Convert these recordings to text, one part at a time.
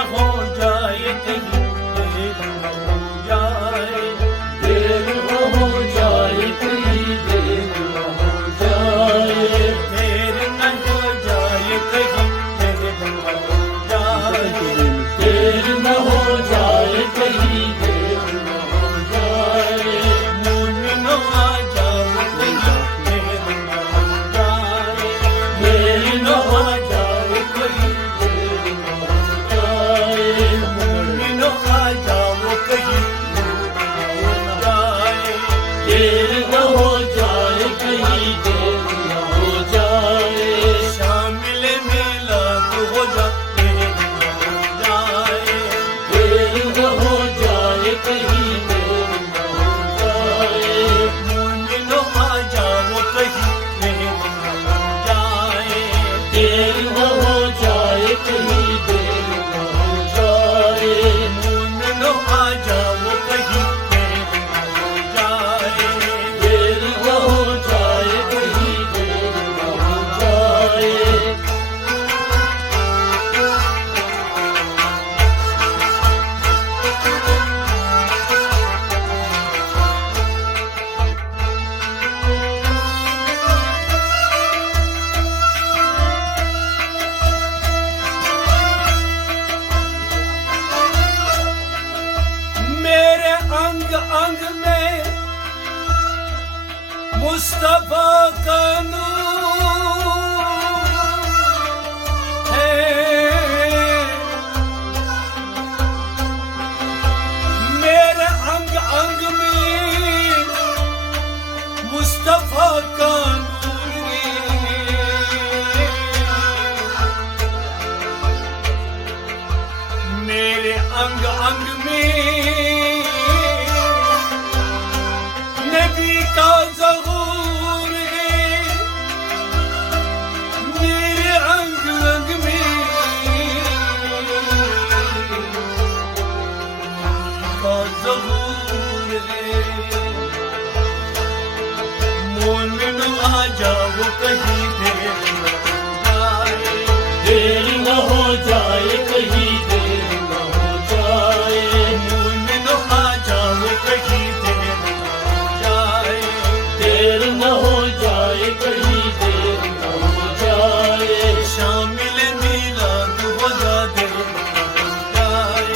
न हो जाए कहीं, देर न हो जाए, देर न हो जाए कहीं, देर न हो जाए, देर न हो जाए कहीं, देर न हो जाए, देर न हो जाए कहीं, देर न हो जाए, मोमिनो आ जाओ कहीं, देर न हो जाए, देर न हो जाए कहीं, देर न हो जाए, मोमिनो आ जाओ कहीं, देर न हो जाए, देर न हो जाए कहीं, देर न हो जाए, शामिल मिलाद हो जा, देर न हो जाए, देर न हो जाए कहीं, देर न हो जाए, मोमिनो आ जाओ कहीं, देर न हो जाए, देर न हो जाए कहीं, देर न हो जाए, मोमिनो आ जाओ कहीं, देर न हो जाए, देर न हो जाए कहीं, देर न हो जाए, मेरे अंग अंग में मुस्तफा का नूर है, मेरे अंग अंग में मुस्तफा का नूर है, मेरे अंग अंग में नबी का ज़हूर है, मेरे अंग अंग में का ज़हूर है, मोमिनो आ जाओ कहीं, देर न हो जाए, देर न हो जाए कहीं, देर न हो जाए, मोमिनो आ जाओ कहीं, देर न हो जाए, देर न हो जाए कहीं, देर न हो जाए, शामिल मिलाद हो जा, देर न हो जाए,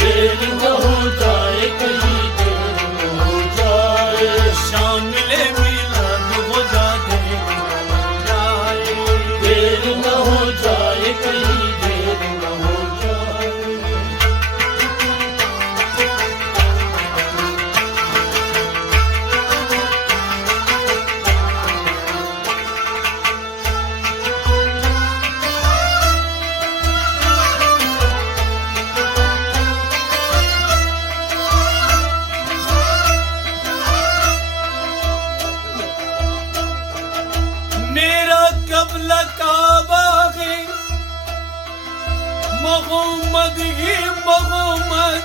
देर न हो जाए कहीं, देर न हो जाए, शामिल मिलाद हो जा, देर न हो जाए, देर न हो जाए कहीं, देर न हो जाए, मेरा कबला काबा है, मोहम्मद ही मोहम्मद,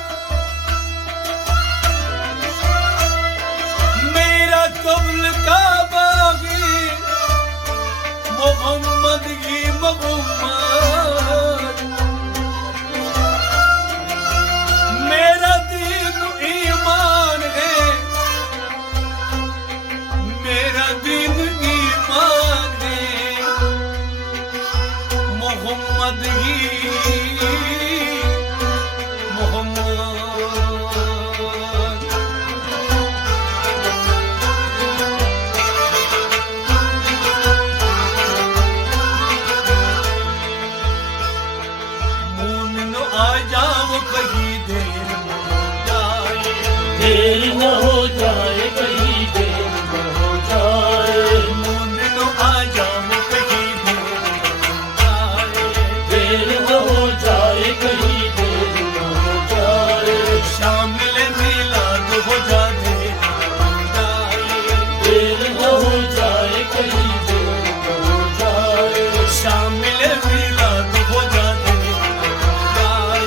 मेरा कबल काबा है, मोहम्मद ही मोहम्मद, मेरा दीन ईमान है, मेरा दीन ईमान है, मोहम्मद ही मोहम्मद, मोमिनो आ जाओ कहीं, देर न हो जाए, देर न हो जाए कहीं, देर न हो जाए, मोमिनो आ जाओ कहीं, देर न हो जाए, देर न हो जाए कहीं, देर न हो जाए, शामिल मिलाद हो जा, देर न हो जाए, देर न हो जाए कहीं, देर न हो जाए, शामिल मिलाद हो जा, देर न हो जाए,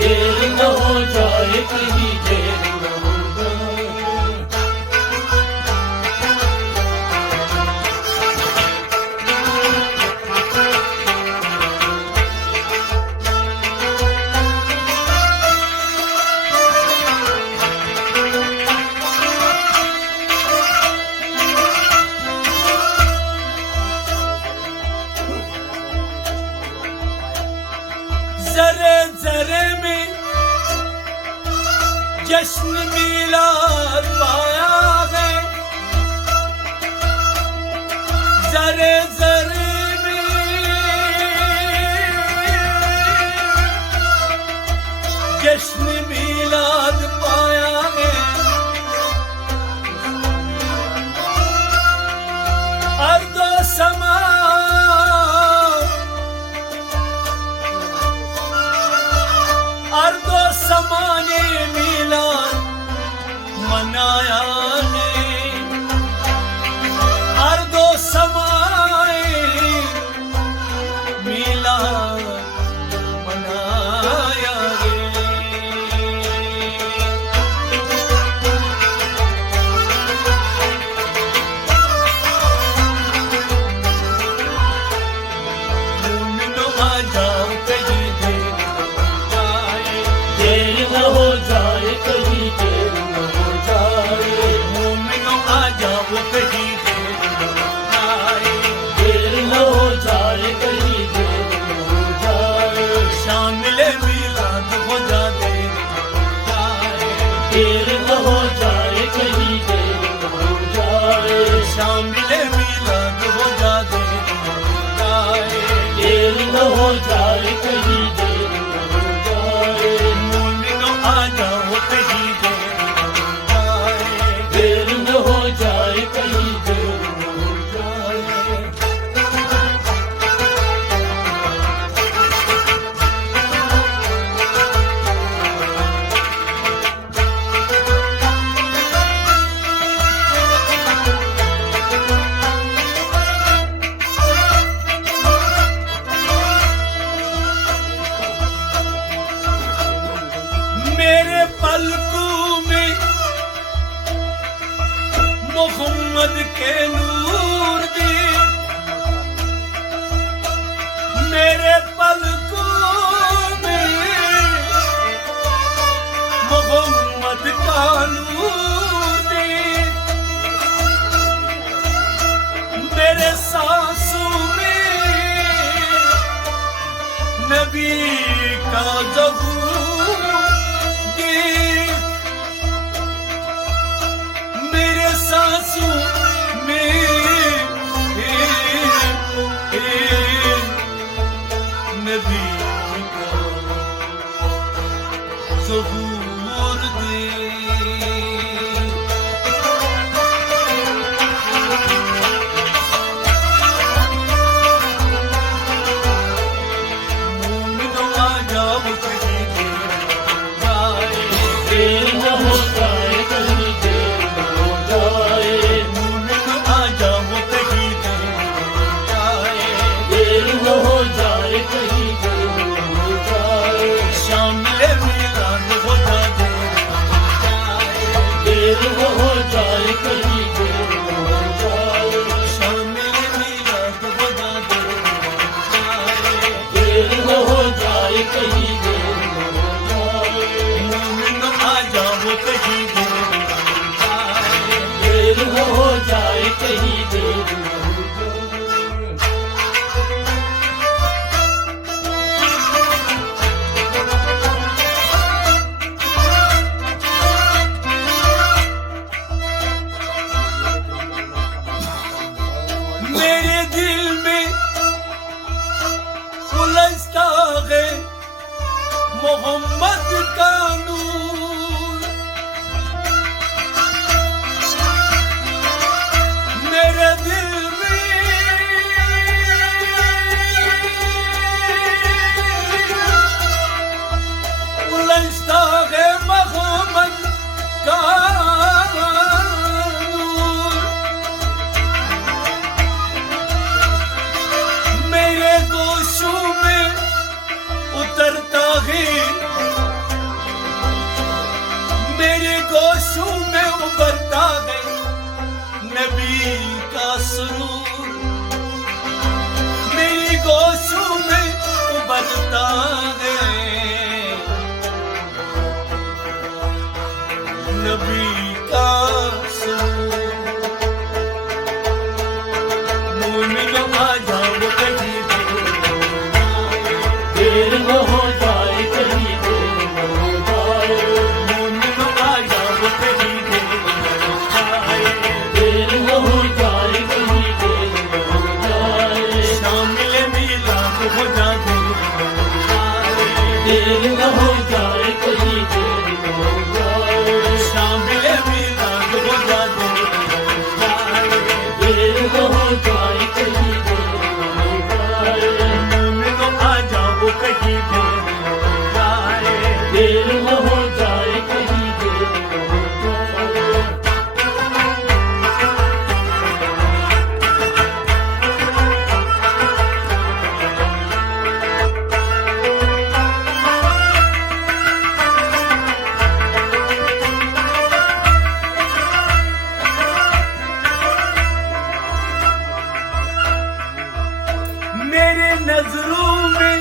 देर न हो जाए कहीं, देर न हो जाए, जश्न मिलाद पाया है जरे जरे में, जश्न मिलाद पाया है अर्दो समा, अर्दो समा ने मिलाद मनाया है, अर्दो समाए मिलाद मनाया है। मोमिनो आ जाओ कहीं देर न हो जाए, देर न हो जाए कहीं देर न हो जाए, मोमिनो आ जाओ कहीं देर न हो जाए कहीं देर न हो जाए, शामिल मिलाद हो जाते देर न हो जाए कहीं देर न हो जाए, शामिल मिलाद हो जाते देर न हो जाए कहीं देर न हो जाए, मोमिनो आ जाओ कहीं देर न हो जाए कहीं देर न हो जाए। मेरे पलकों में मोहम्मद के नूर दे, मेरे पलकों में मोहम्मद का नूर दे, मेरे सांसों में नबी का ज़हूर दे, मेरे सांसों में नबी का ज़हूर दे। मोमिनो आ जाओ कहीं देर न हो जाए कहीं देर न हो जाए, मोमिनो आ जाओ कहीं देर न हो जाए कहीं देर न हो जाए, शामिल मिलाद हो जाते देर न हो जाए कहीं देर न हो जाए, शामिल मिलाद हो जाते देर न हो जाए कहीं देर न हो जाए, मोमिनो आ जाओ कहीं देर न हो जाए कहीं देर न हो जाए। मेरे दिल में उलझता है मोहम्मद का नूर, मेरे दिल में उलझता है मोहम्मद का नूर, मेरे गोशों में उतरता है, मेरे गोशों में उभरता है नबी का सुरूर, मेरी गोशों में उभरता है नबी का सुरूर। मोमिनो आ जाओ कहीं देर न हो जाए कहीं देर न हो जाए, मोमिनो आ देर न हो जाए कहीं देर न हो जाए। मेरे नजरों में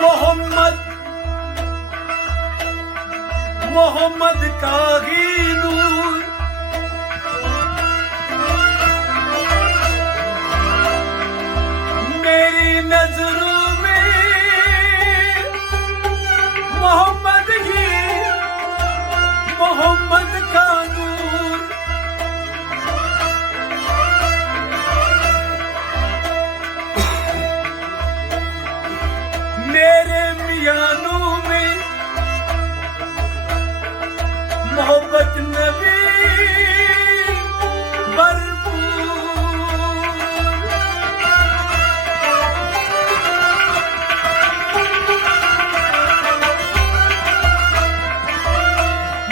मोहम्मद मोहम्मद का ही नूर, मेरी नजरों में मोहम्मद ही मोहम्मद का नूर। मेरे मियानों में मोहब्बत नबी भरपूर।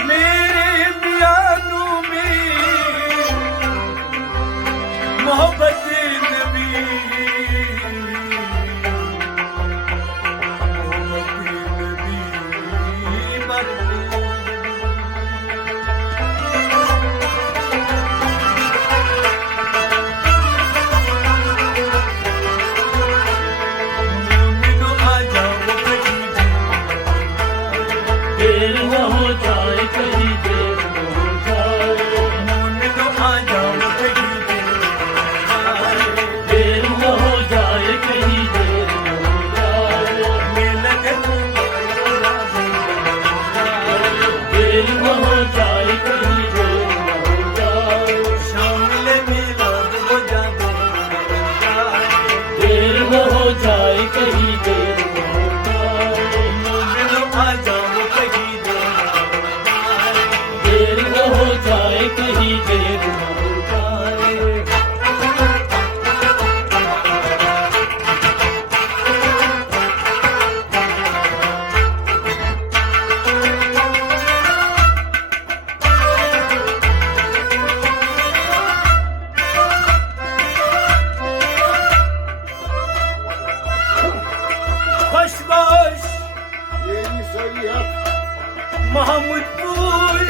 मेरे मियानों में मोहब्बत नबी देर न हो जाए कहीं देर न हो जाए। देर न हो जाए कहीं देर न हो जाए। देर न हो जाए कहीं देर न हो जाए। देर न हो जाए कहीं देर न हो जाए। देर न हो जाए कहीं देर न हो जाए। Koşbaş Mahmutpur